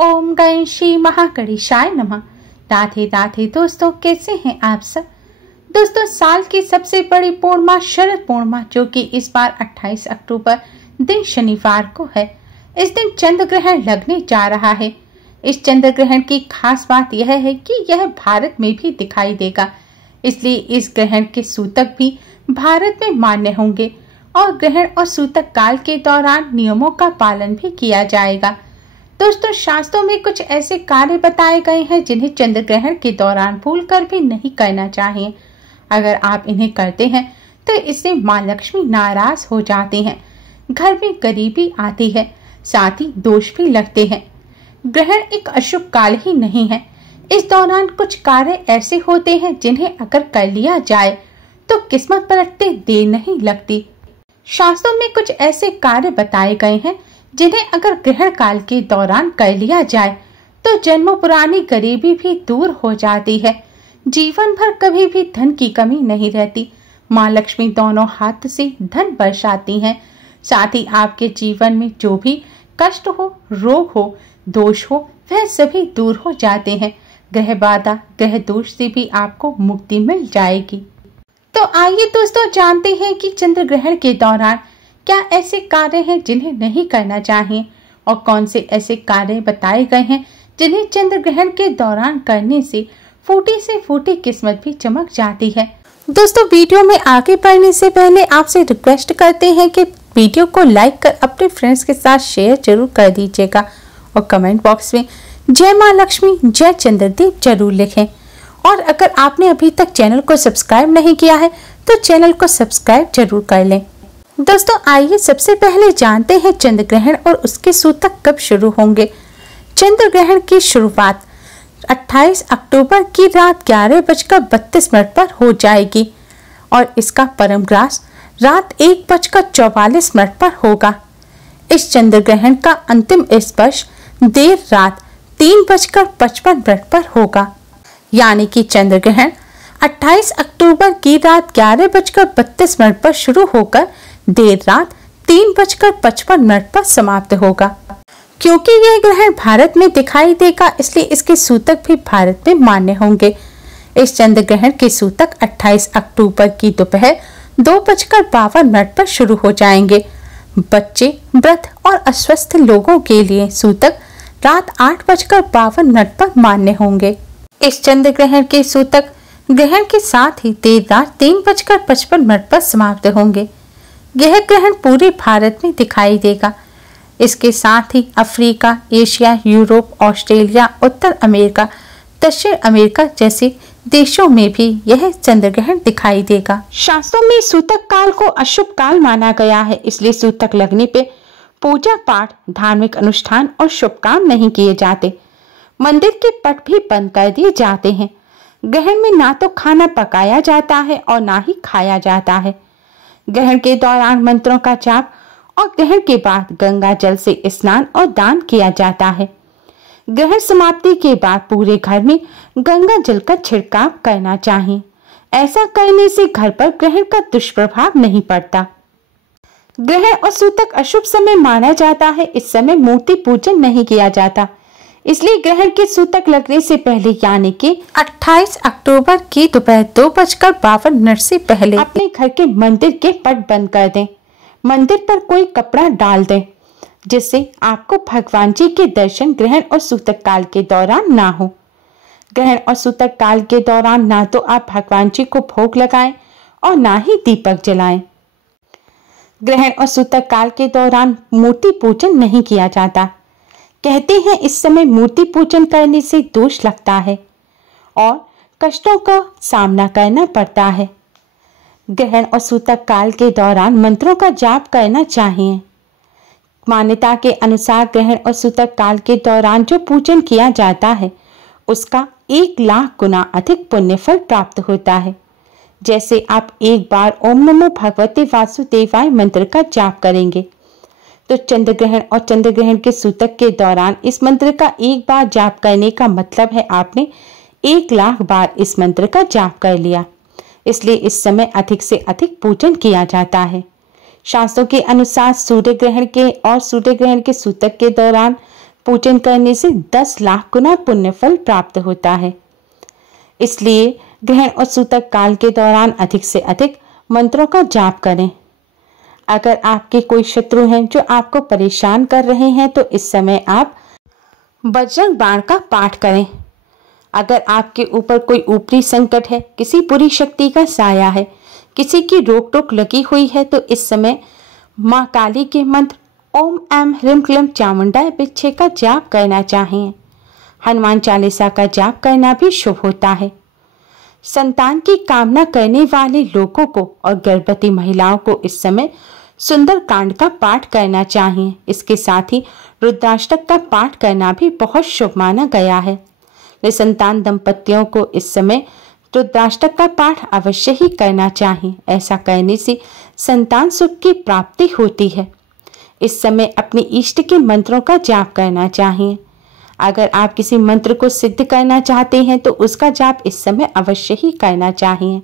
ओम गणेशी महागणेशाय नमः। राधे राधे दोस्तों, कैसे हैं आप सब। दोस्तों, साल की सबसे बड़ी पूर्णिमा शरद पूर्णिमा जो कि इस बार 28 अक्टूबर दिन शनिवार को है, इस दिन चंद्र ग्रहण लगने जा रहा है। इस चंद्र ग्रहण की खास बात यह है कि यह भारत में भी दिखाई देगा, इसलिए इस ग्रहण के सूतक भी भारत में मान्य होंगे और ग्रहण और सूतक काल के दौरान नियमों का पालन भी किया जाएगा। दोस्तों, शास्त्रों में कुछ ऐसे कार्य बताए गए हैं जिन्हें चंद्र ग्रहण के दौरान भूलकर भी नहीं करना चाहिए। अगर आप इन्हें करते हैं तो इससे मां लक्ष्मी नाराज हो जाती हैं, घर में गरीबी आती है, साथ ही दोष भी लगते हैं। ग्रहण एक अशुभ काल ही नहीं है, इस दौरान कुछ कार्य ऐसे होते हैं जिन्हें अगर कर लिया जाए तो किस्मत पलटते देर नहीं लगती। शास्त्रों में कुछ ऐसे कार्य बताए गए हैं जिन्हें अगर ग्रहण काल के दौरान कर लिया जाए तो जन्मों पुरानी गरीबी भी दूर हो जाती है, जीवन भर कभी भी धन की कमी नहीं रहती। माँ लक्ष्मी दोनों हाथ से धन बरसाती हैं, साथ ही आपके जीवन में जो भी कष्ट हो, रोग हो, दोष हो, वह सभी दूर हो जाते हैं। ग्रह बाधा, ग्रह दोष से भी आपको मुक्ति मिल जाएगी। तो आइए दोस्तों, जानते हैं कि चंद्र ग्रहण के दौरान क्या ऐसे कार्य हैं जिन्हें नहीं करना चाहिए और कौन से ऐसे कार्य बताए गए हैं जिन्हें चंद्र ग्रहण के दौरान करने से फूटी से फूटी किस्मत भी चमक जाती है। दोस्तों, वीडियो में आगे बढ़ने से पहले आपसे रिक्वेस्ट करते हैं कि वीडियो को लाइक कर अपने फ्रेंड्स के साथ शेयर जरूर कर दीजिएगा और कमेंट बॉक्स में जय माँ लक्ष्मी, जय चंद्रदेव जरूर लिखें। और अगर आपने अभी तक चैनल को सब्सक्राइब नहीं किया है तो चैनल को सब्सक्राइब जरूर कर लें। दोस्तों, आइए सबसे पहले जानते हैं चंद्र ग्रहण और उसके सूतक कब शुरू होंगे। चंद्र ग्रहण की शुरुआत 28 अक्टूबर की रात 11:32 पर हो जाएगी और इसका परम ग्रास रात 1:44 पर होगा। इस चंद्र ग्रहण का अंतिम स्पर्श देर रात 3:55 पर होगा, यानी कि चंद्र ग्रहण 28 अक्टूबर की रात 11:32 पर शुरू होकर देर रात 3:55 पर समाप्त होगा। क्योंकि यह ग्रहण भारत में दिखाई देगा, इसलिए इसके सूतक भी भारत में मान्य होंगे। इस चंद्र ग्रहण के सूतक 28 अक्टूबर की दोपहर 2:52 पर शुरू हो जाएंगे। बच्चे, वृद्ध और अस्वस्थ लोगों के लिए सूतक रात 8:52 पर मान्य होंगे। इस चंद्र ग्रहण के सूतक ग्रहण के साथ ही देर रात 3:55 पर समाप्त होंगे। यह ग्रहण पूरे भारत में दिखाई देगा। इसके साथ ही अफ्रीका, एशिया, यूरोप, ऑस्ट्रेलिया, उत्तर अमेरिका, दक्षिण अमेरिका जैसे देशों में भी यह चंद्र ग्रहण दिखाई देगा। शास्त्रों में सूतक काल को अशुभ काल माना गया है, इसलिए सूतक लगने पे पूजा पाठ, धार्मिक अनुष्ठान और शुभ काम नहीं किए जाते। मंदिर के पट भी बंद कर दिए जाते हैं। ग्रहण में ना तो खाना पकाया जाता है और ना ही खाया जाता है। ग्रहण के दौरान मंत्रों का जाप और ग्रहण के बाद गंगा जल से स्नान और दान किया जाता है। ग्रहण समाप्ति के बाद पूरे घर में गंगा जल का छिड़काव करना चाहिए। ऐसा करने से घर पर ग्रहण का दुष्प्रभाव नहीं पड़ता। ग्रहण और सूतक अशुभ समय माना जाता है। इस समय मूर्ति पूजन नहीं किया जाता, इसलिए ग्रहण के सूतक लगने से पहले यानी कि 28 अक्टूबर की दोपहर 2:52 से पहले अपने घर के मंदिर के पट बंद कर दें। मंदिर पर कोई कपड़ा डाल दें जिससे आपको भगवान जी के दर्शन ग्रहण और सूतक काल के दौरान ना हो। ग्रहण और सूतक काल के दौरान ना तो आप भगवान जी को भोग लगाएं और ना ही दीपक जलाएं। ग्रहण और सूतक काल के दौरान मूर्ति पूजन नहीं किया जाता। कहते हैं इस समय मूर्ति पूजन करने से दोष लगता है और कष्टों का सामना करना पड़ता है। ग्रहण और सूतक काल के दौरान मंत्रों का जाप करना चाहिए। मान्यता के अनुसार ग्रहण और सूतक काल के दौरान जो पूजन किया जाता है उसका 1 लाख गुना अधिक पुण्य फल प्राप्त होता है। जैसे आप एक बार ओम नमो भगवते वासुदेवाय मंत्र का जाप करेंगे तो चंद्र ग्रहण और चंद्र ग्रहण के सूतक के दौरान इस मंत्र का एक बार जाप करने का मतलब है आपने 1 लाख बार इस मंत्र का जाप कर लिया। इसलिए इस समय अधिक से अधिक पूजन किया जाता है। शास्त्रों के अनुसार सूर्य ग्रहण के और सूर्य ग्रहण के सूतक के दौरान पूजन करने से 10 लाख गुना पुण्य फल प्राप्त होता है। इसलिए ग्रहण और सूतक काल के दौरान अधिक से अधिक मंत्रों का जाप करें। अगर आपके कोई शत्रु हैं जो आपको परेशान कर रहे हैं तो इस समय आप बजरंग बाण का पाठ करें। अगर आपके ऊपर कोई ऊपरी संकट है, किसी बुरी शक्ति का साया है, किसी की रोक टोक लगी हुई है तो इस समय मां काली के मंत्र ओम ऐं ह्रीं क्लीं चामुंडाय विच्चे का जाप करना चाहिए। हनुमान चालीसा का जाप करना भी शुभ होता है। संतान की कामना करने वाले लोगों को और गर्भवती महिलाओं को इस समय सुंदर कांड का पाठ करना चाहिए। इसके साथ ही रुद्राष्टक का पाठ करना भी बहुत शुभ माना गया है। निसंतान दंपतियों को इस समय रुद्राष्टक का पाठ अवश्य ही करना चाहिए। ऐसा करने से संतान सुख की प्राप्ति होती है। इस समय अपने इष्ट के मंत्रों का जाप करना चाहिए। अगर आप किसी मंत्र को सिद्ध करना चाहते हैं तो उसका जाप इस समय अवश्य ही करना चाहिए।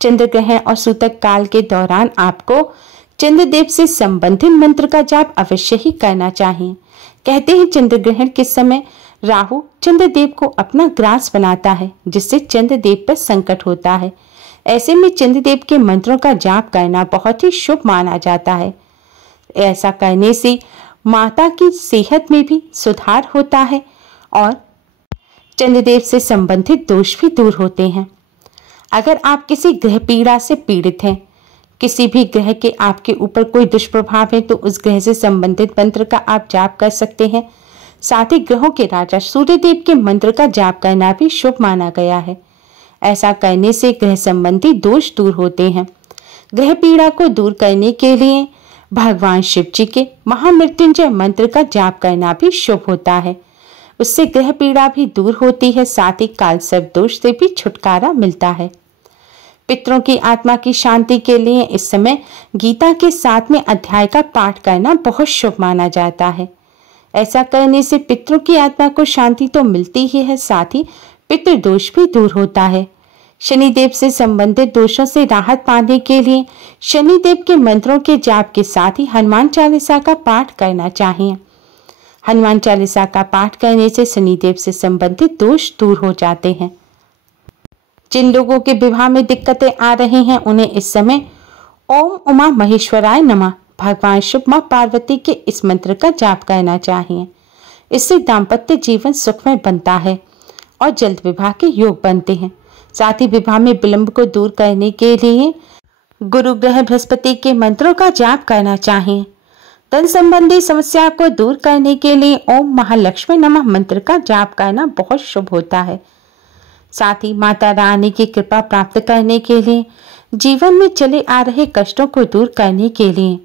चंद्र ग्रहण और सूतक काल के दौरान आपको चंद्रदेव से संबंधित मंत्र का जाप अवश्य ही करना चाहिए। कहते हैं चंद्र ग्रहण के समय राहु चंद्रदेव को अपना ग्रास बनाता है, जिससे चंद्रदेव पर संकट होता है। ऐसे में चंद्रदेव के मंत्रों का जाप करना बहुत ही शुभ माना जाता है। ऐसा करने से माता की सेहत में भी सुधार होता है और चंद्रदेव से संबंधित दोष भी दूर होते हैं। अगर आप किसी ग्रह पीड़ा से पीड़ित हैं, किसी भी ग्रह के आपके ऊपर कोई दुष्प्रभाव है तो उस ग्रह से संबंधित मंत्र का आप जाप कर सकते हैं। साथ ही ग्रहों के राजा सूर्यदेव के मंत्र का जाप करना भी शुभ माना गया है। ऐसा करने से ग्रह संबंधी दोष दूर होते हैं। ग्रह पीड़ा को दूर करने के लिए भगवान शिव जी के महामृत्युंजय मंत्र का जाप करना भी शुभ होता है। उससे ग्रह पीड़ा भी दूर होती है, साथ ही काल सर्प दोष से भी छुटकारा मिलता है। पितरों की आत्मा की शांति के लिए इस समय गीता के 7वें अध्याय का पाठ करना बहुत शुभ माना जाता है। ऐसा करने से पितरों की आत्मा को शांति तो मिलती ही है, साथ ही पितृदोष भी दूर होता है। शनिदेव से संबंधित दोषों से राहत पाने के लिए शनिदेव के मंत्रों के जाप के साथ ही हनुमान चालीसा का पाठ करना चाहिए। हनुमान चालीसा का पाठ करने से शनिदेव से संबंधित दोष दूर हो जाते हैं। जिन लोगों के विवाह में दिक्कतें आ रही हैं उन्हें इस समय ओम उमा महेश्वराय नमः भगवान शिव मां पार्वती के इस मंत्र का जाप करना चाहिए। इससे दाम्पत्य जीवन सुखमय बनता है और जल्द विवाह के योग बनते हैं। साथ ही विवाह में विलंब को दूर करने के लिए गुरु ग्रह बृहस्पति के मंत्रों का जाप करना चाहिए। धन संबंधी समस्या को दूर करने के लिए ओम महालक्ष्मी नमः मंत्र का जाप करना बहुत शुभ होता है। साथ ही माता रानी की कृपा प्राप्त करने के लिए, जीवन में चले आ रहे कष्टों को दूर करने के लिए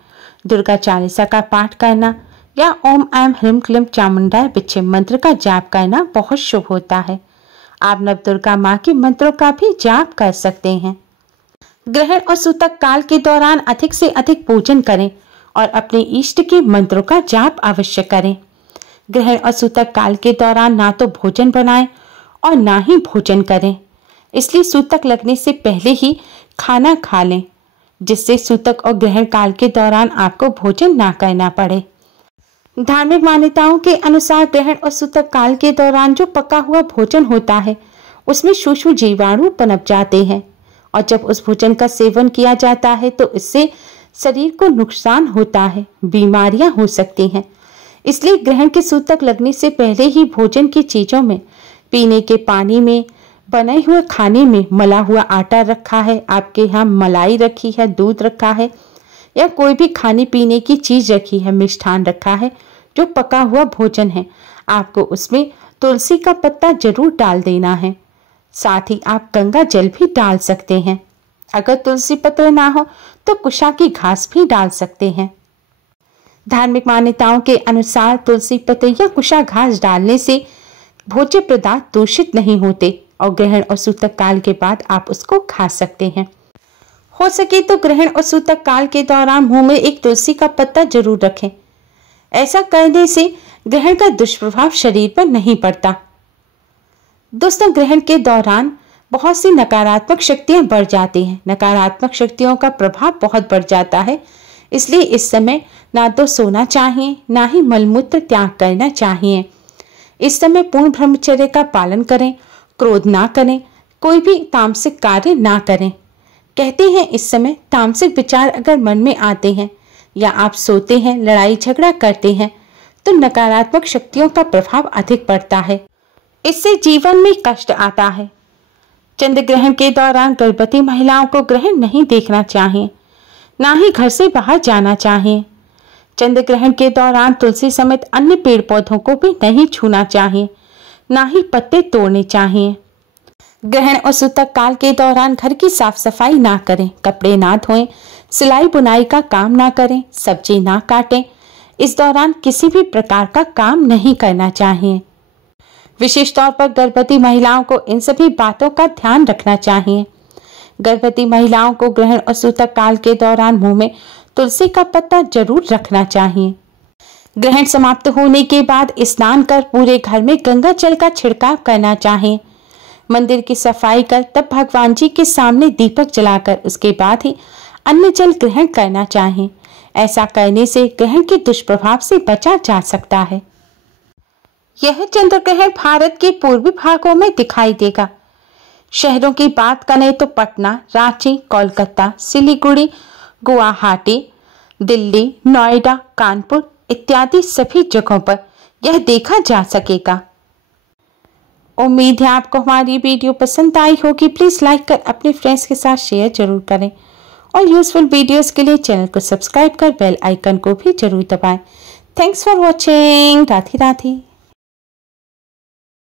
दुर्गा चालीसा का पाठ करना या ओम ऐं ह्रीं क्लीं चामुंडाय विच्चे मंत्र का जाप करना बहुत शुभ होता है। आप नवदुर्गा माँ के मंत्रों का भी जाप कर सकते हैं। ग्रहण और सूतक काल के दौरान अधिक से अधिक पूजन करें और अपने इष्ट के मंत्रों का जाप अवश्य करें। ग्रहण और सूतक काल के दौरान ना तो भोजन बनाएं और ना ही भोजन करें, इसलिए सूतक लगने से पहले ही खाना खा लें, जिससे सूतक और ग्रहण काल के दौरान आपको भोजन ना करना पड़े। धार्मिक मान्यताओं के अनुसार ग्रहण और सूतक काल के दौरान जो पका हुआ भोजन होता है उसमें सूक्ष्म जीवाणु पनप जाते हैं और जब उस भोजन का सेवन किया जाता है तो इससे शरीर को नुकसान होता है, बीमारियां हो सकती हैं। इसलिए ग्रहण के सूतक लगने से पहले ही भोजन की चीजों में, पीने के पानी में, बने हुए खाने में मला हुआ आटा रखा है, आपके यहाँ मलाई रखी है, दूध रखा है या कोई भी खाने पीने की चीज रखी है, मिष्ठान रखा है, जो पका हुआ भोजन है, आपको उसमें तुलसी का पत्ता जरूर डाल देना है। साथ ही आप गंगा जल भी डाल सकते हैं। अगर तुलसी पत्र ना हो तो कुशा की घास भी डाल सकते हैं। धार्मिक मान्यताओं के अनुसार तुलसी पत्र या कुशा घास डालने से भोज्य पदार्थ दूषित नहीं होते और ग्रहण और सूतक काल के बाद आप उसको खा सकते हैं। हो सके तो ग्रहण और सूतक काल के दौरान मुंह में एक तुलसी का पत्ता जरूर रखें। ऐसा करने से ग्रहण का दुष्प्रभाव शरीर पर नहीं पड़ता। दोस्तों, ग्रहण के दौरान बहुत सी नकारात्मक शक्तियां बढ़ जाती हैं। नकारात्मक शक्तियों का प्रभाव बहुत बढ़ जाता है, इसलिए इस समय ना तो सोना चाहिए, ना ही मलमूत्र त्याग करना चाहिए। इस समय पूर्ण ब्रह्मचर्य का पालन करें, क्रोध ना करें, कोई भी तामसिक कार्य ना करें। कहते हैं इस समय तामसिक विचार अगर मन में आते हैं या आप सोते हैं, लड़ाई झगड़ा करते हैं, तो नकारात्मक शक्तियों का प्रभाव अधिक पड़ता है। इससे जीवन में कष्ट आता है। चंद्र ग्रहण के दौरान गर्भवती महिलाओं को ग्रहण नहीं देखना चाहिए, ना ही घर से बाहर जाना चाहिए। चंद्र ग्रहण के दौरान तुलसी समेत अन्य पेड़ पौधों को भी नहीं छूना चाहिए, ना ही पत्ते तोड़ने चाहिए। ग्रहण और सूतक काल के दौरान घर की साफ सफाई ना करें, कपड़े ना धोएं, सिलाई बुनाई का काम ना करें, सब्जी ना काटें। इस दौरान किसी भी प्रकार का काम नहीं करना चाहिए। विशेष तौर पर गर्भवती महिलाओं को इन सभी बातों का ध्यान रखना चाहिए। गर्भवती महिलाओं को ग्रहण और सूतक काल के दौरान मुंह में तुलसी का पत्ता जरूर रखना चाहिए। ग्रहण समाप्त होने के बाद स्नान कर पूरे घर में गंगा जल का छिड़काव करना चाहिए। मंदिर की सफाई कर तब भगवान जी के सामने दीपक जलाकर उसके बाद ही अन्न जल ग्रहण करना चाहिए। ऐसा करने से ग्रहण के दुष्प्रभाव से बचा जा सकता है। यह चंद्र ग्रहण भारत के पूर्वी भागों में दिखाई देगा। शहरों की बात करें तो पटना, रांची, कोलकाता, सिलीगुड़ी, गुवाहाटी, दिल्ली, नोएडा, कानपुर इत्यादि सभी जगहों पर यह देखा जा सकेगा। उम्मीद है आपको हमारी वीडियो पसंद आई होगी। प्लीज लाइक कर अपने फ्रेंड्स के साथ शेयर जरूर करें और यूजफुल वीडियोस के लिए चैनल को सब्सक्राइब कर बेल आइकन को भी जरूर दबाएं। Thanks for watching. Radhe Radhe.